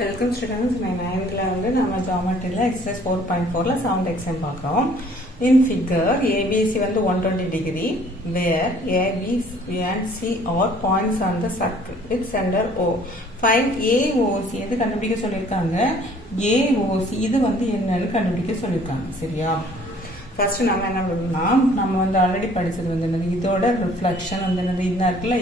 Welcome students. நான் 9th வந்து நம்ம ஜாமெட்ரியில் எக்ஸசைஸ் 4.4ல சவுண்ட் எக்ஸாம் பார்க்குறோம். இன் ஃபிகர் ஏபிசி வந்து 120 degree where A B and C are points on the circle with center O. Find AOC எது கண்டுபிடிக்க சொல்லியிருக்காங்க. AOC இது வந்து என்னன்னு கண்டுபிடிக்க சொல்லியிருக்காங்க. சரியா? ஃபர்ஸ்ட் நம்ம என்ன பண்ணணும்னா, நம்ம வந்து ஆல்ரெடி படிச்சது வந்து என்னது, இதோட ரிஃப்ளெக்ஷன் வந்து என்னது, இந்த இருக்குல்ல,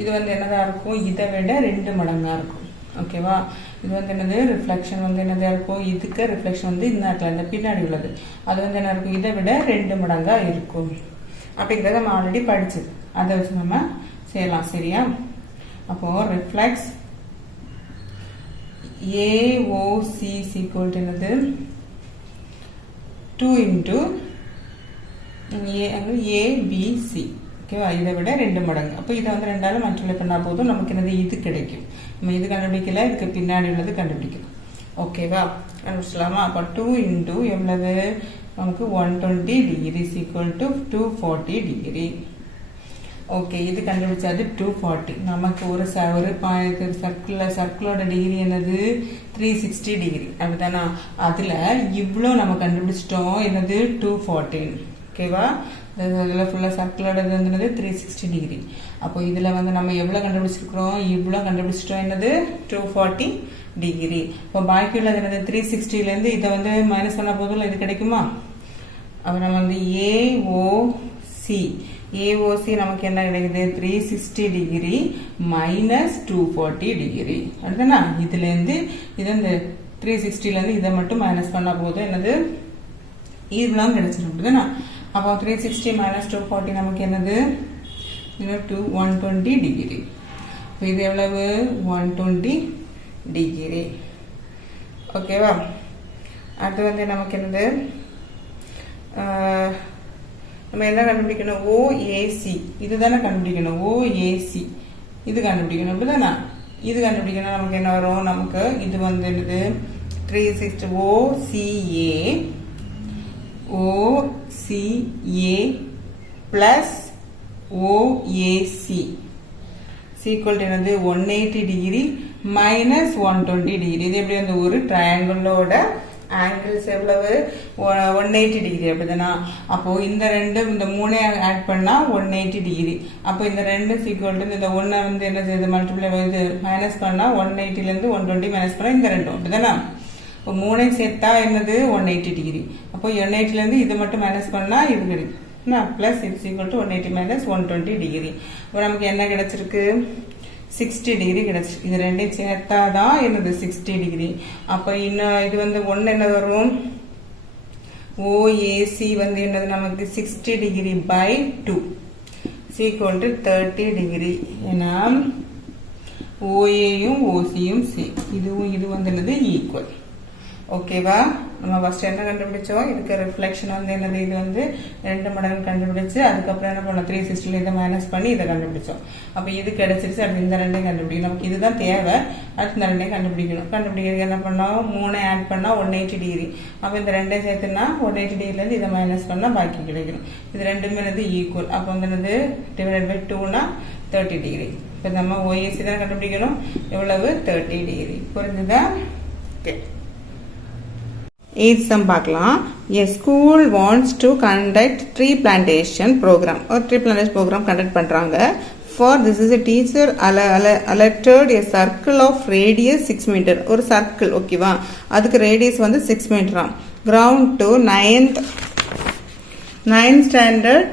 இது வந்து என்னதான் இருக்கும், இதை விட 2 மடங்கா இருக்கும். ஓகேவா? இது வந்து என்னது, ரிஃப்ளெக்ஷன் வந்து என்னதா இருக்கும், இதுக்கு ரிஃப்ளெக்ஷன் வந்து இந்த இடத்துல இந்த பின்னாடி உள்ளது அது வந்து என்ன இருக்கும், இதை விட 2 மடங்கா இருக்கும் அப்படிங்கிறத நம்ம ஆல்ரெடி படிச்சது. அதை வச்சு நம்ம செய்யலாம். சரியா? அப்போ ரிஃப்ளெக்ஸ் AOC ஈக்குவல் டு என்னது 2 into ABC. ஓகேவா? இதை விட 2 மடங்கு. அப்போ இதை வந்து 2ஆல மல்டிப்ளை பண்ணா போதும், நமக்கு என்னது இது கிடைக்கும். நம்ம இது கண்டுபிடிக்கல, இதுக்கு பின்னாடி உள்ளது கண்டுபிடிக்கணும். ஓகேவா? கண்டுபிடிச்சலாமா? அப்போ 2 into எவ்வளவு, நமக்கு 120 degree equal to 240 degree. Okay, இது கண்டுபிடிச்சாது 240. நமக்கு ஒரு சர்க்கிளோட டிகிரி என்னது, 360 டிகிரி. அப்படித்தானா? அதுல இவ்வளோ நம்ம கண்டுபிடிச்சிட்டோம், என்னது 214. ஓகேவா? இதில் ஃபுல்லாக சர்க்கிளோட வந்து 360 டிகிரி. அப்போ இதில் வந்து நம்ம எவ்வளோ கண்டுபிடிச்சிருக்கிறோம், இவ்வளோ கண்டுபிடிச்சிட்டோம், என்னது 240 டிகிரி. இப்போ பாக்கி உள்ளது என்னது 360லேருந்து இதை வந்து மைனஸ் பண்ண போதும் இது கிடைக்குமா? அப்போ நம்ம வந்து AOC நமக்கு என்ன கிடைக்குது, 360 டிகிரி மைனஸ் 240 டிகிரி. அடுத்தனா இதுலேருந்து இது இந்த 360லேருந்து இதை மட்டும் மைனஸ் பண்ண போதும், என்னது இவ்வளோ கிடைச்சிடும். அப்படிதானா? அப்போ 360 மைனஸ் 240 நமக்கு என்னது, 120 டிகிரி. இப்போ இது எவ்வளவு, 120 டிகிரி. ஓகேவா? அடுத்து வந்து நமக்கு என்னது, நம்ம என்ன கண்டுபிடிக்கணும், OAC இதுதானே கண்டுபிடிக்கணும். OAC இது கண்டுபிடிக்கணும். அப்படிதானா? இது கண்டுபிடிக்கணும். நமக்கு என்ன வரும், நமக்கு இது வந்து என்னது 360 OCA பிளஸ் OAC சீக்வல் என்னது 180 டிகிரி மைனஸ் 120 டிகிரி. இது எப்படி, அந்த ஒரு ட்ரையாங்கிளோட ஆங்கிள்ஸ் எவ்வளவு, 180 டிகிரி. அப்படிதானா? அப்போ இந்த 3 ஆட் பண்ணா 180 டிகிரி. அப்போ இந்த 2 சீக்வல் இந்த 1 வந்து என்ன செய்யுது, மல்டிப்ளை இது மைனஸ் பண்ணா 180லேருந்து 120 மைனஸ் பண்ணா இந்த 2. அப்படிதானா? இப்போ 3 சேர்த்தா என்னது 180 டிகிரி. அப்போ 180லேருந்து இது மட்டும் மைனஸ் பண்ணா இது கிடைக்கும். பிளஸ் இது ஈக்குவல் டு 180 மைனஸ் 120 டிகிரி. இப்போ நமக்கு என்ன கிடைச்சிருக்கு, 60 டிகிரி கிடைச்சிருக்கு. இது 2 சேர்த்தாதான் என்னது 60 டிகிரி. அப்போ இன்னும் இது வந்து 1 என்ன வரும், OAC வந்து என்னது நமக்கு 60 degree by 2 equal to 30 degree. ஏன்னா OAயும் OCயும் இதுவும் இது வந்து என்னது ஈக்குவல். ஓகேவா? நம்ம ஃபர்ஸ்ட் என்ன கண்டுபிடிச்சோம், இதுக்கு ரிஃப்ளெக்ஷன் வந்து என்னது, இது வந்து 2 மடங்கு கண்டுபிடிச்சு அதுக்கப்புறம் என்ன பண்ணோம், 360 இதை மைனஸ் பண்ணி இதை கண்டுபிடிச்சோம். அப்போ இது கிடைச்சிருச்சு. அப்படி இந்த 2 கண்டுபிடிக்கணும். நமக்கு இதுதான் தேவை. அடுத்து இந்த 2 கண்டுபிடிக்கணும். கண்டுபிடிக்கிறது என்ன பண்ணோம், 3 ஆட் பண்ணா 180 டிகிரி. அப்போ இந்த 2 சேர்த்துனா 180 டிகிரிலேருந்து இதை மைனஸ் பண்ணா பாக்கி கிடைக்கணும். இது ரெண்டுமே என்னது ஈக்குவல். அப்போ வந்து என்னது டிவைட் பை 2னா 30 டிகிரி. இப்போ நம்ம OAC தான் கண்டுபிடிக்கணும். எவ்வளவு, 30 டிகிரி. புரிஞ்சுதா? ஓகே, 8th sum பார்க்கலாம். A school wants to conduct tree plantation program. ஒரு tree plantation program conduct பண்றாங்க. For this is a teacher alerted a circle of radius 6 meter. ஒரு circle. ஓகேவா? அதுக்கு radius வந்து 6 meter. Ground to 9th standard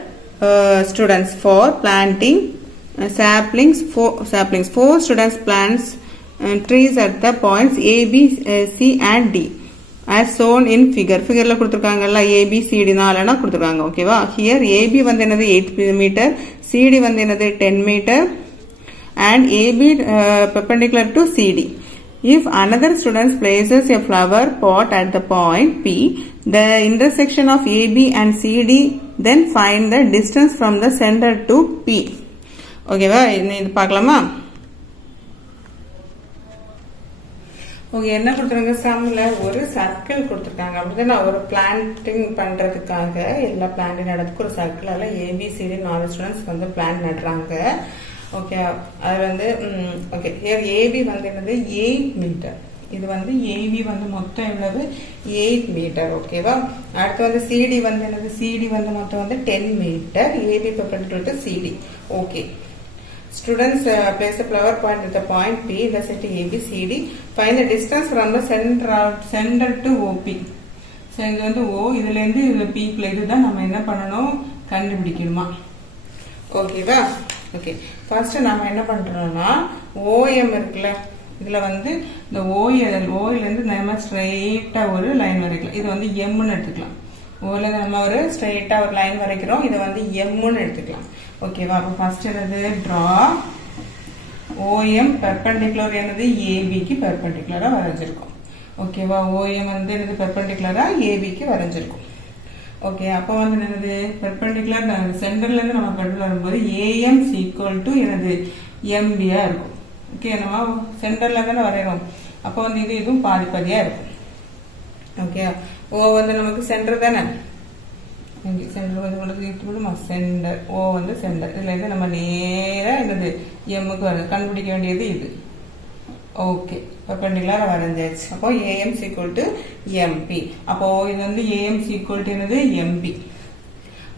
students for planting saplings. 4 students plants trees at the points A, B, C and D. as shown in figure. ஃபிகர்ல கொடுத்துருக்காங்கல்ல, ABCD 4 கொடுத்துருக்காங்க. ஓகேவா? Here AB வந்து என்னது 8 metre, CD வந்து என்னது 10 metre and AB perpendicular to CD. If another student places a flower pot at the point P, the intersection of AB and CD, then find the distance from the center to P. ஓகேவா? இது பார்க்கலாமா? Okay, என்ன கொடுத்துருங்க, சம்ல ஒரு circle கொடுத்துருக்காங்க. அப்படிதான் ஒரு planting பண்றதுக்காக எல்லா பிளான்டிங் நடத்துக்கு ஒரு சர்க்கிள். அதில் ABCD 4 ஸ்டூடெண்ட்ஸ் வந்து பிளான் நடுறாங்க. ஓகே, அது வந்து ஓகே ஹியர் ஏபி வந்து என்னது 8 மீட்டர். இது வந்து ஏபி வந்து மொத்தம் எவ்வளவு 8 மீட்டர். ஓகேவா. அடுத்து வந்து சிடி வந்து என்னது, சிடி வந்து மொத்தம் வந்து 10 metre. A B perpendicular to C D. Okay. Students place a flower point at the point P, intersect ABCD. Find the distance from the center to OP. So இது வந்து O, இதுல இருந்து இது P க்குள்ள இதுதான் நம்ம என்ன பண்ணணும், கண்டுபிடிக்கணுமா. ஓகேவா. ஓகே, ஃபர்ஸ்ட் நாம என்ன பண்றோம்னா OM இருக்குல்ல, இதுல வந்து இந்த ஓல இருந்து நம்ம ஸ்ட்ரைட்டா ஒரு லைன் வரைக்கலாம். இது வந்து M ன்னு எடுத்துக்கலாம். ஓல இருந்து நம்ம ஒரு ஸ்ட்ரைட்டா ஒரு லைன் வரைக்கிறோம். இதை வந்து M ன்னு எடுத்துக்கலாம். ஓகேவா. அப்போ ஃபர்ஸ்ட் என்னது, டிரா OM பெர்பெண்டிகுலர் என்னது ஏபிக்கு பெர்பெண்டிகுலரா வரைஞ்சிருக்கும். ஓகேவா. OM வந்து என்னது பெர்பெண்டிகுலரா ஏபிக்கு வரைஞ்சிருக்கும். ஓகே, அப்போ வந்து என்னது பெர்பெண்டிகுலர் சென்டர்ல இருந்து நம்ம கட்டு வரும்போது AM ஈக்குவல் டு என்னது MBயா இருக்கும். ஓகே, நம்ம சென்டர்ல தானே வரைகிறோம். அப்போ வந்து இதுவும் பாதி பாதியா இருக்கும். ஓகே, ஓ வந்து நமக்கு சென்டர் தானே, சென்டர் வந்து சென்டர், ஓ வந்து சென்டர். இதுல இருந்து நம்ம நேரா என்னது எம்முக்கு வருது, கண்டுபிடிக்க வேண்டியது இது. ஓகே, பெர்பெண்டிகுலரா வரைஞ்சாச்சு. அப்போ AM ஈக்குவல் டு MP. அப்போ இது வந்து AM ஈக்குவல் டு என்னது MP.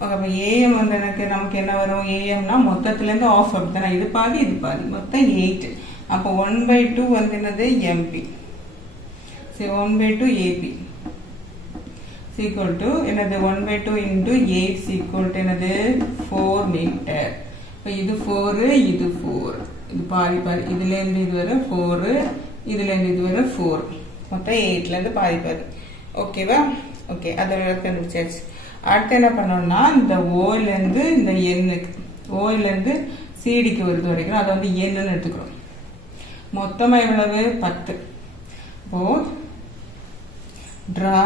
ஓகே, அப்போ AM வந்து நமக்கு என்ன வரும், AMனா மொத்தத்துல இருந்து ஆஃப் அப்படித்தானே, இது பாதி இது பாதி, மொத்தம் 8. அப்போ 1/2 வந்து என்னது MP. சரி, 1/2 AP equal to என்னது 1/2 into 8 equal to என்னது 4 மீட்டர். இப்போ இது 4, இது 4, இது பாதி பாதி, இதுல இருந்து இது வரை 4, இதுல இருந்து இது வரை 4, மொத்தம் 8ல இருந்து பாதி பாதி. ஓகேவா. ஓகே, அதோட கண்டுபிடிச்சாச்சு. அடுத்து என்ன பண்ணோம்னா இந்த ஓல இருந்து இந்த எண்ணுக்கு, ஓல இருந்து சிடிக்கு வருது வரைக்கும் அதை வந்து எண்ணுன்னு எடுத்துக்கிறோம். மொத்தமா எவ்வளவு 10. இப்போ draw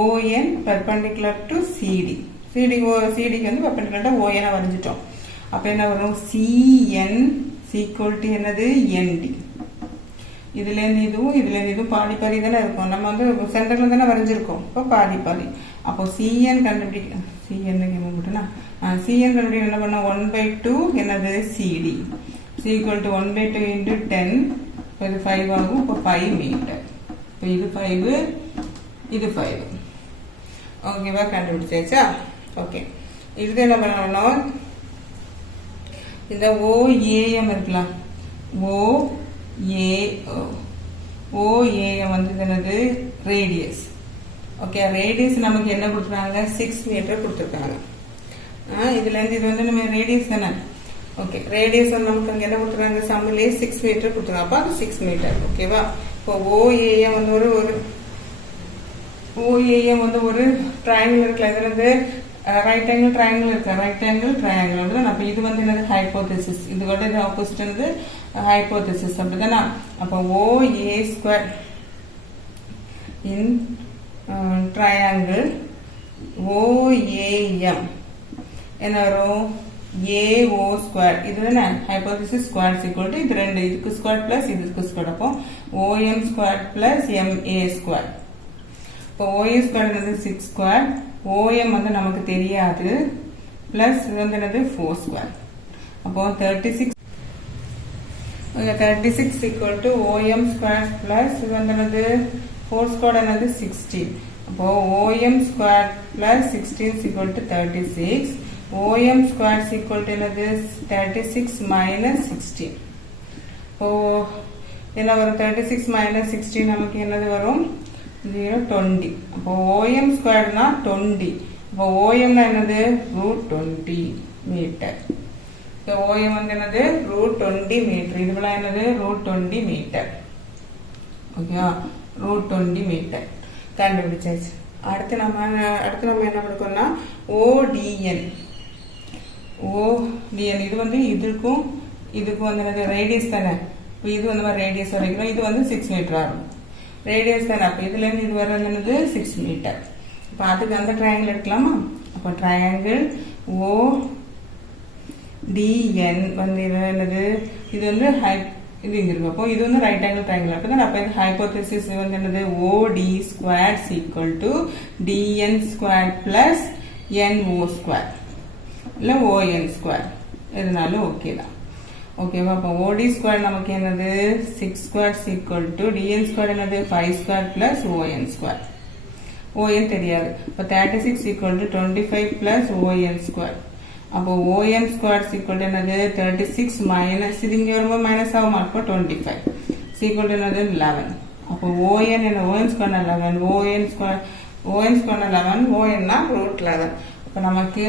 ON perpendicular to CD. சிடிக்கு வந்து perpendicular to ON வரைஞ்சிட்டோம். அப்ப என்ன வரும், CN equal to என்னது ND. இதுல இருந்து இதுவும் பாதி பாதி தானே இருக்கும். நம்ம வந்து சென்டர்ல தானே வரைஞ்சிருக்கோம். இப்போ பாதி பாதி. அப்போ CN கண்டுபிடிக்க, CN என்ன பண்ண 1/2 என்னது CD equal to 1/2 into 10. இப்போ இது 5 ஆகும். இப்போ 5 மீட்டர். இப்போ இது 5, இது 5. ஓகேவா, கண்டுபிடிச்சாச்சா. ஓகே, இது என்ன பண்ணணும், இந்த OAM இருக்கலாம், OAM வந்து என்னது ரேடியஸ். ஓகே, ரேடியஸ் நமக்கு என்ன கொடுத்துருக்காங்க, 6 மீட்டர் கொடுத்துருக்காங்க. இதுல இருந்து இது வந்து நம்ம ரேடியஸ் தானே. ஓகே, ரேடியஸ் வந்து நமக்கு அங்க என்ன கொடுத்துருக்காங்க, சம்மிலே 6 மீட்டர் கொடுத்துருக்காங்க. அப்போ அது 6 மீட்டர். ஓகேவா. இப்போ OAM வந்து ஒரு ட்ரையாங்கிள் இருக்குல்ல, இதுல இருந்து ரைட் ஆங்கிள் ட்ரையாங்கிள் இருக்கு, ரைட் ஆங்கிள் ட்ரையாங்கிள் அப்படிதான். அப்ப இது வந்து என்னது ஹைபோதெசிஸ், இது கூட இது ஆப்போசிட் வந்து ஹைபோதெசிஸ் அப்படிதானே. அப்போ OA² இன் ட்ரையாங்கிள் OAM என்ன வரும், AO². இதுதானே ஹைபோதெசிஸ் ஸ்கொயர் ஈக்குவல் டு இது ரெண்டு, இதுக்கு ஸ்கொயர் பிளஸ் இதுக்கு ஸ்கொயர். அப்போ OM² பிளஸ் MA². இப்போ OA² என்னது 6², OM வந்து நமக்கு தெரியாது, பிளஸ் இது வந்து என்னது 4². அப்போ 36 equal to OM² பிளஸ் இது வந்து என்னது 4² என்னது 16. அப்போ OM² plus 16 equal to 36. OM² equal to என்னது 36 minus 16. இப்போ என்ன வரும், 36 minus 16 நமக்கு என்னது வரும் 20. அப்போ OM² னா 20. அப்போ OM னா என்னது √20 மீட்டர். இப்போ OM வந்து என்னது √20 மீட்டர். இதுவெல்லாம் என்னது √20 மீட்டர். ஓகேவா, √20 மீட்டர் கண்டுபிடிச்சாச்சு. அடுத்து நம்ம என்ன கொடுக்கணும்னா ODN. இது வந்து இதுக்கும் வந்து என்னது ரேடியஸ் தானே. இப்போ இது வந்து மாதிரி ரேடியஸ் வரைக்கும், இது வந்து 6 மீட்டர் ஆகும். ரேடியஸ் தானே. அப்போ இதுல இருந்து இது வர என்னது 6 மீட்டர். இப்போ அதுக்கு அந்த ட்ரையாங்கிள் எடுக்கலாமா. அப்போ ட்ரையாங்கிள் ODN வந்து என்னது, இது வந்து இது இங்க இருக்கு. அப்போ இது வந்து ரைட் ஆங்கிள் ட்ரையாங்கிள். அப்போ இது ஹைபோதெசிஸ் வந்து என்னது OD² equal to DN² plus NO² இல்ல ON² எதுனாலும் ஓகே தான். ஓகேவா? அப்போ OD ஸ்கொயர் நமக்கு என்னது 6 square equal to DN square என்னது 5 square plus ON square. ON தெரியாது. இப்போ 36 equal to 25 plus ON square. அப்போ ON ஸ்கொயர் ஈக்குவல் டு என்னது 36 மைனஸ் இது இங்கே வரும்போது மைனஸ் ஆகும். அப்போ 25 ஈக்குவல் டு என்னது 11. அப்போ ON என்ன ON square 11 ON square 11 ON னா ரூட் 11. இப்போ நமக்கு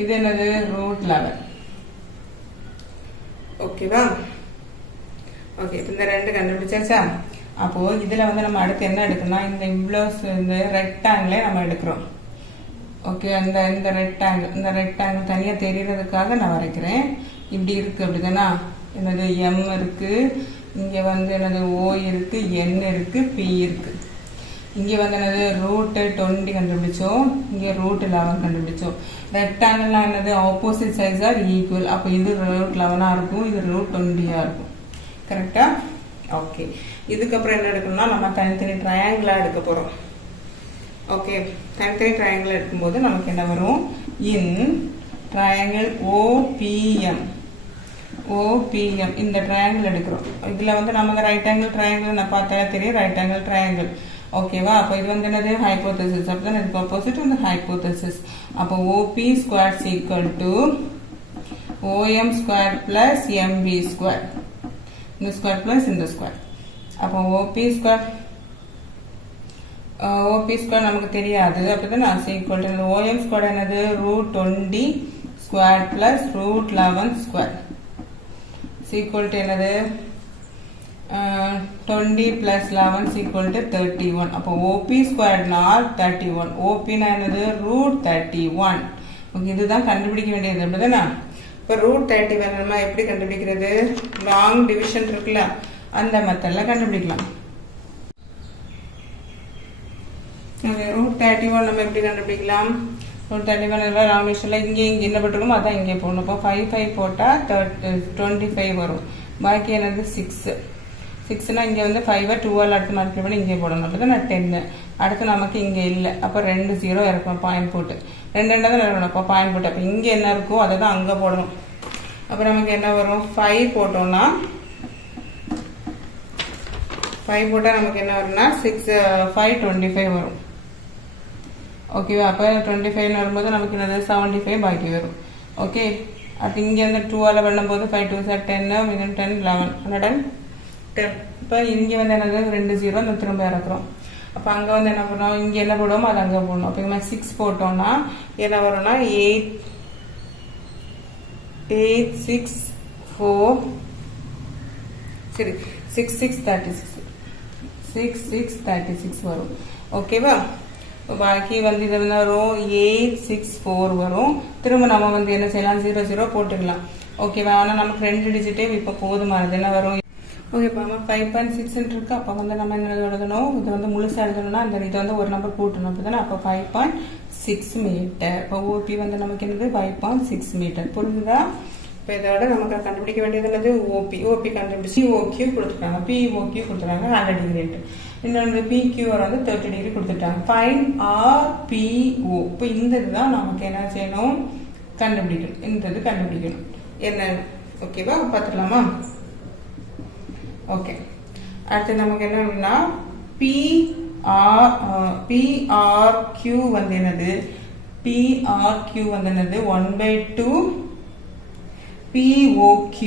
இது என்னது ரூட் 11. ஓகேவா? ஓகே, இப்போ இந்த ரெண்டு கண்டுபிடிச்சாச்சா? அப்போ இதுல வந்து நம்ம அடுத்து என்ன எடுக்கணும்னா இந்த ரெக்டாங்கிளே நம்ம எடுக்கிறோம். ஓகே, இந்த ரெக்டாங்கிள் தனியா தெரியறதுக்காக நான் வரைக்கிறேன். இப்படி இருக்கு அப்படிதானா? என்னது M இருக்கு, இங்க வந்து என்னது O இருக்கு, N இருக்கு, P இருக்கு. இங்க வந்து என்னது ரூட் 20 கண்டுபிடிச்சோம், இங்க ரூட் 11 கண்டுபிடிச்சோம். ரெக்டாங்கிள்னா என்னது ஆப்போசிட் சைட்ஸ் ஆர் ஈக்குவல். அப்போ இது ரூட் 11 இருக்கும், இது ரூட் 20 இருக்கும். கரெக்டா? ஓகே, இதுக்கப்புறம் என்ன எடுக்கணும்னா நம்ம தனித்தனி ட்ரையாங்கிளா எடுக்க போறோம். ஓகே, தனித்தனி ட்ரையாங்கிள் எடுக்கும்போது நமக்கு என்ன வரும்? இன் ட்ரையாங்கிள் OPM இந்த ட்ரையாங்கிள் எடுக்கிறோம். இதுல வந்து நம்ம ரைட் ஆங்கிள் ட்ரையாங்கிள் நான் பார்த்தா தெரியும், ரைட் ஆங்கிள் ட்ரையாங்கிள். ஓகேவா? அப்போ இது வந்து என்னது ஹைபோதசிஸ். அப்படிதான் இதுக்கு ஆப்போசிட் வந்து ஹைபோதசிஸ். அப்போ OP square equal to OM square plus MB square. இந்த ஸ்கொயர் பிளஸ் இந்த ஸ்கொயர். அப்போ OP ஸ்கொயர் நமக்கு தெரியாது. அப்படிதான் ஈக்குவல் டு OM ஸ்கொயர் என்னது root 20 square plus root 11 square equal to என்னது 20 plus 11 equal to 31. அப்போ OP squared not 31. OP னா என்னது root 31. ஓகே, இதுதான் கண்டுபிடிக்க வேண்டியது. அப்படிதானே? இப்போ ரூட் 31 நம்ம எப்படி கண்டுபிடிக்கிறது? லாங் டிவிஷன் இருக்குல்ல, அந்த மெத்தட்ல கண்டுபிடிக்கலாம். ரூட் 31 நம்ம எப்படி கண்டுபிடிக்கலாம்? ரூட் 31 லாங் டிவிஷன்ல இங்கே என்ன போட்டிருக்கோமோ அதான் இங்கே போடணும். இப்போ 5 போட்டா 25 வரும். பாக்கி என்னது 6னா இங்கே வந்து 5 2 அடுத்து மல்டிப்ளை பண்ணி இங்கே போடணும். அப்போ தான் 10. அடுத்து நமக்கு இங்கே இல்லை. அப்போ 2 0 இறக்கணும் பாயிண்ட் போட்டு. 2 தான் இறக்கணும். அப்போ பாயிண்ட் போட்டு அப்போ இங்கே என்ன இருக்கோ அதை தான் அங்கே போடணும். அப்போ நமக்கு என்ன வரும்? 5 போட்டோம்னா 5 போட்டால் நமக்கு என்ன வரும்னா 5 25 வரும். ஓகேவா? அப்போ 25 வரும்போது நமக்கு என்னது 75 பாக்கி வரும். ஓகே, அடுத்து இங்கே வந்து 2 பண்ணும்போது 5 2 10 10 11 110. இப்போ இங்கே வந்து என்னது 2 0 இந்த திரும்ப இறக்குறோம். அப்போ அங்கே வந்து என்ன பண்ணோம்? இங்கே என்ன போடுவோமோ அது அங்கே போடணும். அப்போ இங்கே 6 போட்டோம்னா என்ன வரும்னா 8 6 4 சரி 6 6 36 வரும். ஓகேவா? பாக்கி வந்து இது என்ன வரும்? 8 6 4 வரும். திரும்ப நம்ம வந்து என்ன செய்யலாம்? 0 0 போட்டுக்கலாம். ஓகேவா? ஆனால் நமக்கு 2 டிஜிட்டே இப்போ போதுமானது. என்ன வரும்? ஓகேப்பா, 5.6 இருக்கு. அப்போ வந்து நம்ம என்ன எழுதணும்? இது வந்து முழுசா எழுதணும்னா அந்த இது வந்து ஒரு நம்பர் கூட்டணும். அப்படிதானே? அப்போ 5.6 மீட்டர். இப்போ OP வந்து நமக்கு என்னது 5.6 மீட்டர். புரிஞ்சுதா? இப்போ இதோட நமக்கு கண்டுபிடிக்க வேண்டியது என்னது? OP கண்டுபிடிச்சி OQ கொடுத்துட்டாங்க, POQ கொடுத்துட்டாங்க 100 டிகிரி. இன்னொன்று PQ வந்து 30 டிகிரி கொடுத்துட்டாங்க. Fine RPO. இப்போ இந்த இதுதான் நமக்கு என்ன செய்யணும்? கண்டுபிடிக்கணும். இந்த இது கண்டுபிடிக்கணும் என்னன்னு. ஓகேவா? பார்த்துக்கலாமா? ஓகே, அடுத்து நமக்கு என்னன்னா PRQ வந்து என்னது? PRQ வந்து என்னது? 1/2 POQ.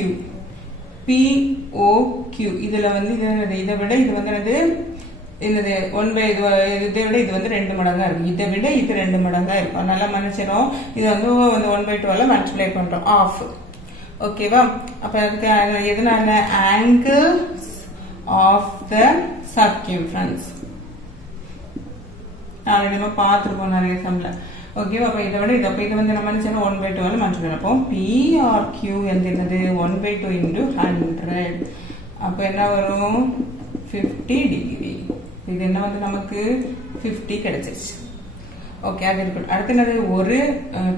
இதுல வந்து இதை விட இது வந்து என்னது? 1/2 இதை விட இது வந்து 2 மடங்கா இருக்கும். இதை விட இது 2 மடங்கா இருக்கும். நல்லா மன்னிச்சிடும். இது வந்து 1/2 மல்டிப்ளை பண்றோம் ஆஃப். ஓகேவா? அப்ப அதுக்கு எதனால? Angle of the circumference. நாளைக்கு நம்ம பார்த்துருப்போம் நிறைய சம்ல. ஓகேவா? அப்ப இதை விட இது வந்து நம்ம என்ன செய்யணும்? 1/2 மல்டிப்ளை பண்ணப்போம். PRQ என்னது? 1/2 into 100. அப்ப என்ன வரும்? 50 டிகிரி. இது என்ன வந்து நமக்கு 50 கிடைச்சிருச்சு. ஓகே, அது இருக்கட்டும். அடுத்து என்னது? ஒரு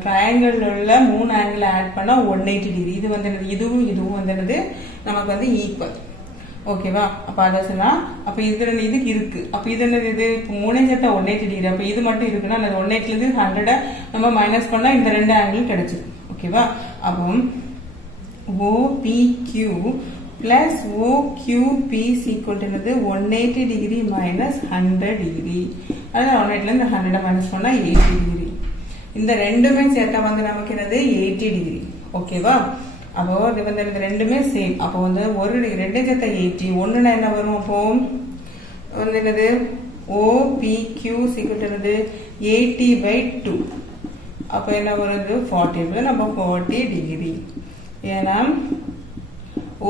ட்ரையாங்கிள் உள்ள 3 ஆங்கிள் ஆட் பண்ணா 180 டிகிரி. இது வந்து இதுவும் வந்து என்னது? நமக்கு வந்து ஈக்குவல். ஓகேவா? அப்ப அதான் சொன்னா அப்ப இதுக்கு இருக்கு. அப்ப இது என்னது? இது 3 சேர்த்தா 180 டிகிரி. அப்ப இது மட்டும் இருக்குன்னா அந்த 180 100 நம்ம மைனஸ் பண்ணா இந்த 2 ஆங்கிள் கிடைச்சிடும். ஓகேவா? அப்போ OPQ plus OQP is equal to 180 degree minus 100 degree. அதாவது 180 இருந்து 100 மைனஸ் பண்ணா 80 டிகிரி. இந்த ரெண்டுமே சேர்த்தா வந்து நமக்கு என்னது 80 டிகிரி. ஓகேவா? அப்போ இது வந்து இந்த ரெண்டுமே சேம். அப்போ வந்து ஒரு ரெண்டு சேர்த்தா 80, ஒண்ணுனா என்ன வரும்? அப்போ வந்து என்னது OPQ is equal to 80/2. அப்போ என்ன வருது 40. நம்ம 40 டிகிரி. ஏன்னா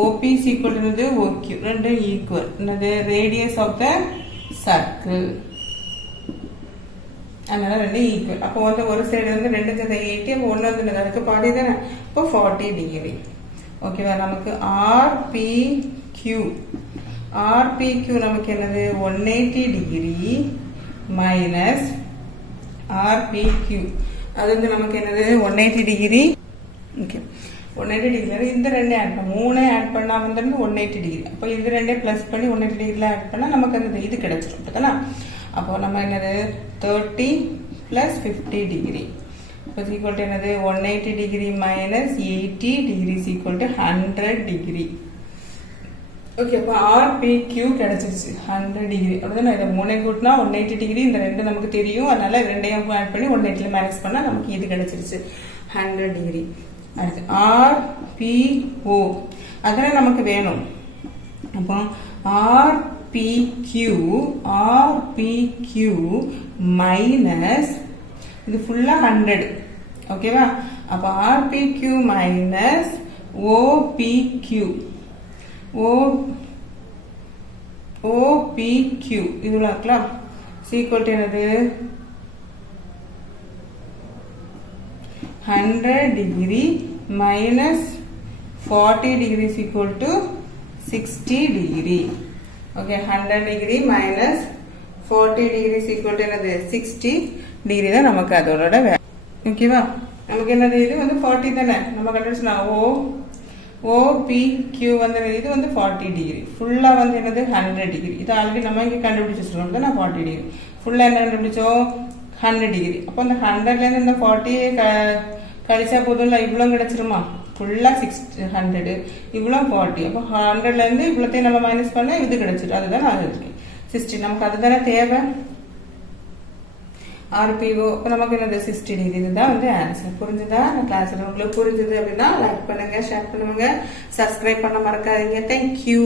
OP is equal to OQ, ரெண்டும் ஈக்குவல். என்னது ரேடியஸ் ஆஃப் த சர்க்கிள், அதனால ரெண்டு ஈக்குவல். அப்போ வந்து ஒரு சைடு வந்து ரெண்டு சேர்த்து 80, அப்போ ஒன்று வந்து அதுக்கு பாதி தானே, இப்போ 40 டிகிரி. ஓகேவா? நமக்கு RPQ நமக்கு என்னது 180 டிகிரி மைனஸ் RPQ, அது வந்து நமக்கு என்னது 180 டிகிரி. ஓகே, 180 டிகிரி இந்த ரெண்டே ஆட் பண்ண 3 ஆட் பண்ணா வந்து 180 டிகிரி. அப்போ இது ரெண்டே பிளஸ் பண்ணி 180 டிகிரில ஆட் பண்ணா நமக்கு அந்த இது கிடைச்சிரும். பார்த்தா? அப்போ நம்ம என்னது 30 plus 50 டிகிரி. அப்போ ஈக்குவல் டு என்னது 180 degree minus 80 degree is equal to 100 degree. Okay, அப்போ RPQ கிடைச்சிருச்சு 100 டிகிரி. அப்படிதான் இதை 3 கூட்டினா 180 டிகிரி. இந்த ரெண்டு நமக்கு தெரியும், அதனால ரெண்டையும் ஆட் பண்ணி 180 மைனஸ் பண்ணா நமக்கு இது கிடைச்சிருச்சு 100 டிகிரி. அடுத்து RPO, அதெல்லாம் நமக்கு வேணும். அப்போ RPQ மைனஸ் இது ஃபுல்லா 100. ஓகேவா? அப்போ RPQ மைனஸ் OPQ இதுல இருக்கலாம் சீக்வல் என்னது 100 degree minus 40 degree is equal to 60 degree. Okay, 100 degree minus 40 degree is equal to என்னது 60 டிகிரி தான் நமக்கு அதோட வேல்யூ. ஓகேவா? நமக்கு என்னது இது வந்து 40 தானே நம்ம கண்டுபிடிச்சோம். OPQ வந்து இது வந்து 40 டிகிரி. ஃபுல்லா வந்து என்னது 100 டிகிரி. இது ஆல்ரெடி நம்ம இங்க கண்டுபிடிச்சு வச்சிருக்கோம் தானே 40 டிகிரி. ஃபுல்லா என்ன கண்டுபிடிச்சோம் 100 டிகிரி. அப்போ அந்த 100ல இருந்து இந்த 40 கழிச்சா போதும்ல, இவ்வளவு கிடைச்சிருமா? ஃபுல்லா 100 இவ்வளவு 40. அப்போ 100ல இருந்து இவ்வளத்தையும் நம்ம மைனஸ் பண்ணா இது கிடைச்சிடும். அதுதான் நான் இருக்கேன் 60. நமக்கு அதுதானே தேவை. RPO இப்போ நமக்கு என்னது 60 டிகிரி. இதுதான் வந்து ஆன்சர். புரிஞ்சுதா? நான் கிளாஸ் உங்களுக்கு புரிஞ்சுது அப்படின்னா லைக் பண்ணுங்க, ஷேர் பண்ணுங்க, சப்ஸ்கிரைப் பண்ண மறக்காதீங்க. தேங்க்யூ.